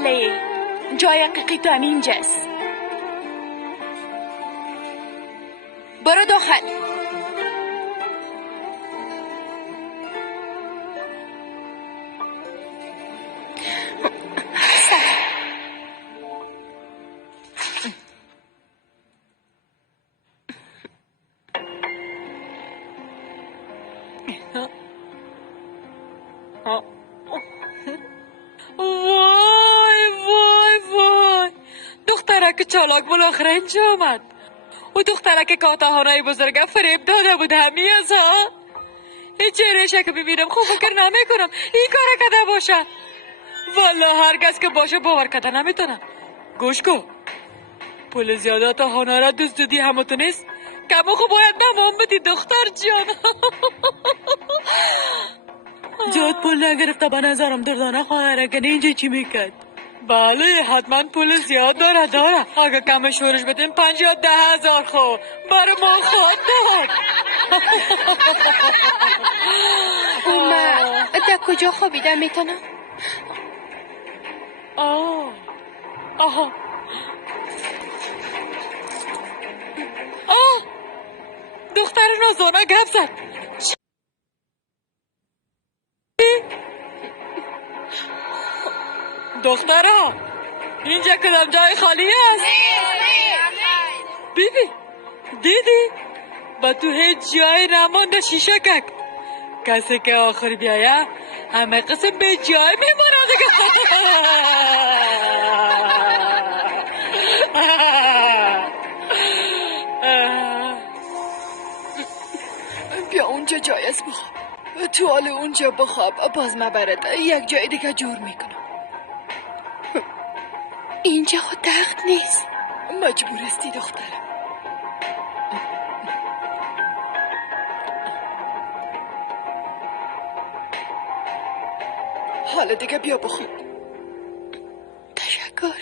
بله، جای حقیقی اینجاست. برو داخل. وای دخترک چالاک بالاخره اینجا آمد. و دخترک کاتهانای بزرگم فریب داده بود همی از ها. این چهرهشه که ببینم خوب فکر نمیکنم این کار کده باشه. والله هرگز که باشه باور کده نمیتونم. گوش کن، پول زیادات هانا را دوست دادی همتو نیست که اما خوب باید نمان بدی دختر جان. زیاد پول نگرفته به نظرم دردانه خواهره که اینجا چی میکرد؟ بله حتما پول زیاد داره. اگه کم شورش بدیم 5 یا 10 هزار خو برای ما خود داد. اومه در کجا خوابیدن میتونم؟ آها دختر نازانه گپ زد. دخترها اینجا کدام جای خالی است؟ بیبی دیدی؟ با تو هیچ جایی نمانده شیشکک. کسی که آخر بیایه همه قسم به جای میمونه دیگه. بیا اونجا جای است بخواب. تو حال اونجا بخواب باز مبرد یک جای دیگه جور میکنم. اینجا خود تخت نیست. مجبور استی دخترم. حالا دیگه بیا بخواب. تشکر.